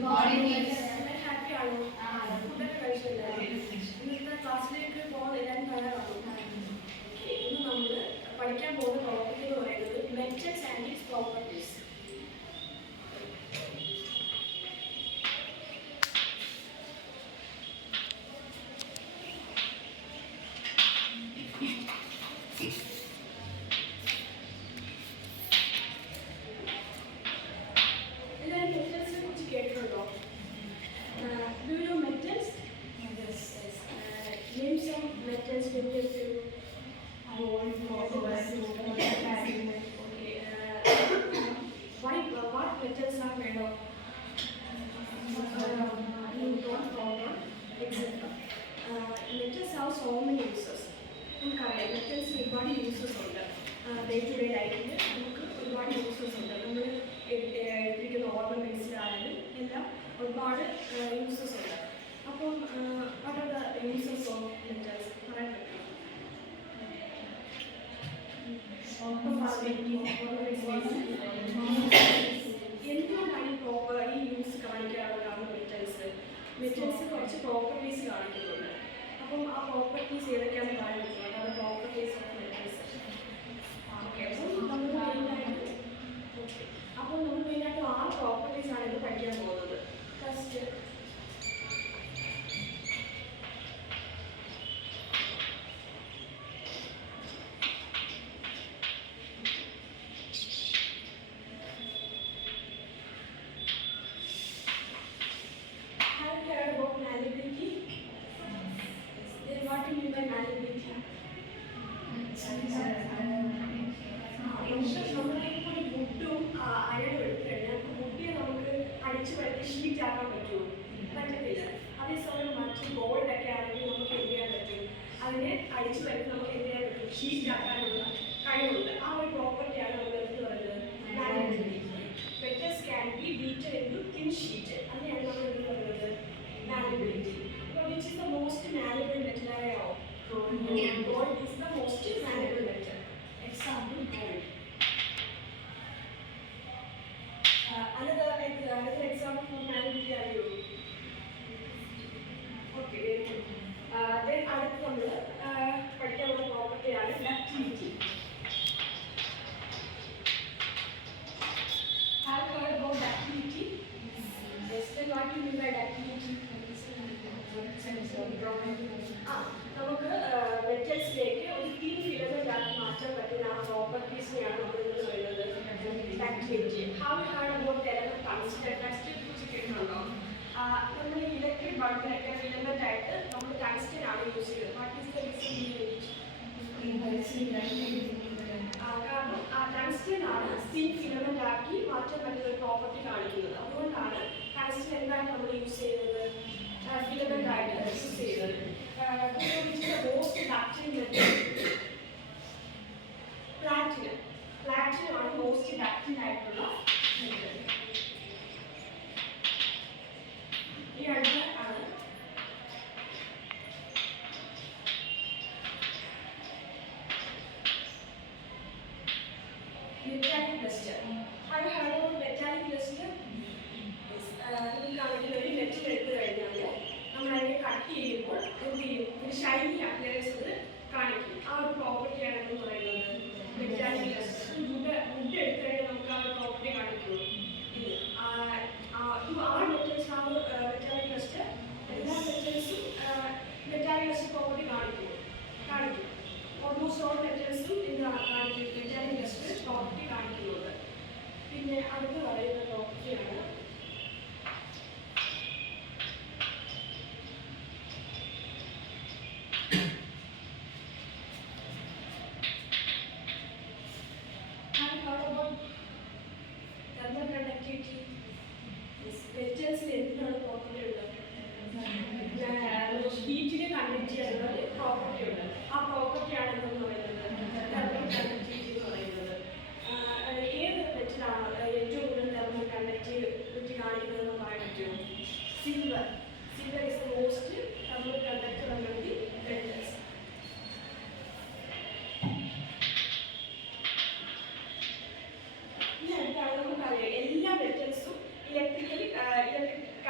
Happy ആണോ? ഫുഡൊക്കെ കഴിച്ചില്ല? ഇന്നത്തെ ക്ലാസ്സിലേക്ക് പോകാൻ എല്ലാവരും തയ്യാറാണോ? ഇന്ന് നമ്മൾ പഠിക്കാൻ പോകുന്ന ടോപ്പിക് എന്ന് പറയുന്നത് മെറ്റൽസ് ആൻഡ് ഇറ്റ്സ് പ്രോപ്പർട്ടീസ്. എല്ലാവരും മെറ്റൽസിനെ കുറിച്ച് കേട്ടിട്ടുണ്ടോ? Do you know metals? Yes. Name some metals related to gold, copper, silver, platinum. Okay. What metals are made of? Iron, copper, etc. Metals have so many uses. നമുക്കറിയാം metals ഒരുപാട് uses ഉണ്ട്. Day to day ലൈഫിൽ നമുക്ക് ഒരുപാട് uses ഉണ്ട്. നമ്മൾ എടുത്തിരിക്കുന്ന ഓർണമെൻറ്റ്സിലായാലും എല്ലാം ഒരുപാട് യൂസസ് ഉണ്ട്. അപ്പം what are the uses of metals പറയാൻ പറ്റുമോ? എന്തുകൊണ്ടാണ് ഈ യൂസ് കാണിക്കാറുള്ളതാണ് മെറ്റൽസ്? മെറ്റൽസ് കുറച്ച് പ്രോപ്പർട്ടീസ് കാണിക്കുന്നുണ്ട്. അപ്പം ആ പ്രോപ്പർട്ടീസ് ഏതൊക്കെയാണെന്ന് പറയാൻ പറ്റുമോ? അതാണ് പ്രോപ്പർട്ടീസ് ഓഫ് മെറ്റൽസ്. ഓക്കെ, അപ്പോൾ നമ്മൾ മെയിനായിട്ട് 6 പ്രോപ്പർട്ടീസാണ് ഇത് പഠിക്കാൻ പോകുന്നത്. ഫസ്റ്റ് ഷീറ്റാക്കാൻ പറ്റുമോ? പറ്റത്തില്ല. അതേസമയം മറ്റ് ഗോൾഡൊക്കെ ആണെങ്കിൽ നമുക്ക് എന്ത് ചെയ്യാൻ പറ്റും? അതിനെ അടിച്ചു വരുത്തി നമുക്ക് എന്ത് ചെയ്യാൻ പറ്റും? ഷീറ്റാക്കാനുള്ള കഴിവുണ്ട്. ആ ഒരു പ്രോപ്പർട്ടിയാണ് നമ്മൾ എന്ത് പറയുന്നത്? Malleability. Metals can be beaten into thin sheet. അതിനെയാണ് നമ്മൾ എന്ത് പറയുന്നത്? Malleability. Which is the most malleable metal അറിയാമോ? Gold is the most malleable metal. Example gold. Another example for malleability are you? Okay, very good. Then അടുത്ത നമ്മൾ പഠിക്കാനുള്ള പ്രോപ്പർട്ടിയാണ് ductility. Have you heard about ductility? Yes. Then what do you mean by ductility? നമുക്ക് മെറ്റൽസിലേക്ക് ഒരു തീൻ filament ആക്കി മാറ്റാൻ പറ്റുന്ന ആ പ്രോപ്പർട്ടീസിനെയാണ് നമ്മൾ എന്ന് പറയുന്നത് ductility. Have you heard about the element tungsten? Tungsten കുറിച്ച് കേട്ടിട്ടുണ്ടോ? നമ്മൾ ഇലക്ട്രിക് ബൾബിനൊക്കെ ഫിലമെന്റ് ആയിട്ട് നമ്മൾ ടങ്സ്റ്റൻ ആണ് യൂസ് ചെയ്യുന്നത്. What is the reason? കാരണം ആ ടങ്സ്റ്റൻ ആണ് തീൻ ഫിലമെന്റ് ആക്കി മാറ്റാൻ പറ്റുന്ന ഒരു പ്രോപ്പർട്ടി കാണിക്കുന്നത്. അതുകൊണ്ടാണ് ടങ്സ്റ്റൻ എന്താണ് നമ്മൾ യൂസ് ചെയ്യുന്നത്? ഫിലമെന്റ് ആയിട്ട് യൂസ് ചെയ്യുന്നത്. Most ductile metal platinum. Platinum ആണ് മോസ്റ്റ് ഡക്റ്റൈൽ ആയിട്ടുള്ള മെറ്റൽ. ഈ അടുത്ത ആണ് മെറ്റാലിക് ക്ലസ്റ്റർ. അത് ഹലോ മെറ്റാലിക് ക്ലസ്റ്റർ. നമുക്കാണെങ്കിൽ ഒരു മെറ്റൽ എടുത്തു കഴിഞ്ഞാൽ നമ്മൾ അതിനെ കട്ട് ചെയ്യുമ്പോൾ എന്ത് ചെയ്യും? ഒരു ഷൈനി അപ്പിയറൻസ് അത് കാണിക്കും.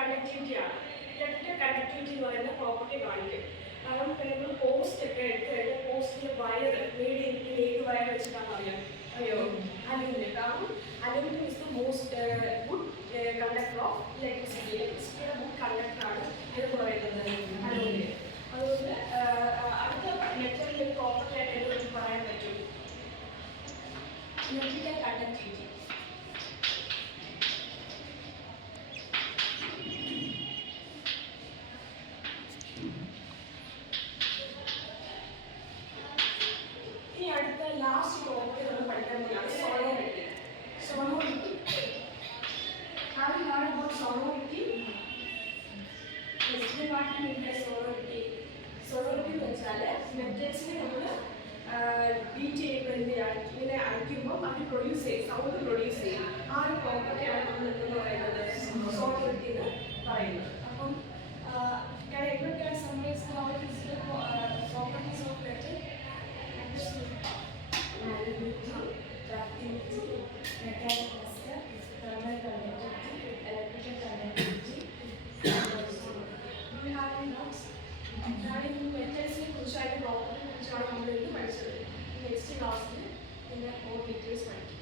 കണ്ടക്ടിവിറ്റി ആണ്. ഇലക്ട്രിക്കൽ കണ്ടക്ടിവിറ്റി എന്ന് പറയുന്ന പ്രോപ്പർട്ടി കാണിക്കും. കാരണം നമ്മൾ പോസ്റ്റ് ഒക്കെ എടുത്ത് കഴിഞ്ഞാൽ പോസ്റ്റിൽ വയർ വീട് ഏത് വയർ വെച്ചിട്ടാണ് അറിയോ അലൂമിനിയം. കാരണം aluminium is the most good conductor of electricity. ഇലക്ട്രിസിറ്റിയുടെ ഗുഡ് കണ്ടക്ടറാണ് എന്ന് പറയുന്നത് അലൂമിനിയം. അതുകൊണ്ട് അടുത്ത മെറ്റലിൻ്റെ പ്രോപ്പർട്ടി ആയിട്ട് എന്ത് പറയാൻ പറ്റും? Electrical conductivity. ഇനി അടുത്ത ലാസ്റ്റ് പ്രോപ്പർട്ടി നമ്മൾ പഠിക്കാൻ പോകുന്നതാണ് സോളോറിറ്റി. സോളോറിറ്റി. Have you heard about sonority? Yes, what is sonority? Sonority എന്ന് വെച്ചാൽ മെറ്റൽസിനെ നമ്മൾ ബീറ്റ് ചെയ്യുമ്പോൾ ഇങ്ങനെ അടിക്കുമ്പോൾ അത് പ്രൊഡ്യൂസ് ചെയ്യും, സൗണ്ട് പ്രൊഡ്യൂസ് ചെയ്യും. ആ ഒരു പ്രോപ്പർട്ടിയാണ് നമ്മൾ എന്ന് പറയുന്നത് സോണോറിറ്റി എന്ന് പറയുന്നത്. അപ്പം can everyone can summarize how it is the properties of metal? Malleability, ductility, mechanical thermal conductivity, electrical conductivity, and also do you have any notes? ഞാൻ ഈ മെറ്റൽസിനെ കുറിച്ചായിട്ട് പ്രോപ്പർട്ടിയെ കുറിച്ചാണ് നമ്മൾ ഇന്ന് പഠിച്ചത്. നെക്സ്റ്റ് ക്ലാസ്സിൽ പിന്നെ more details പഠിക്കും.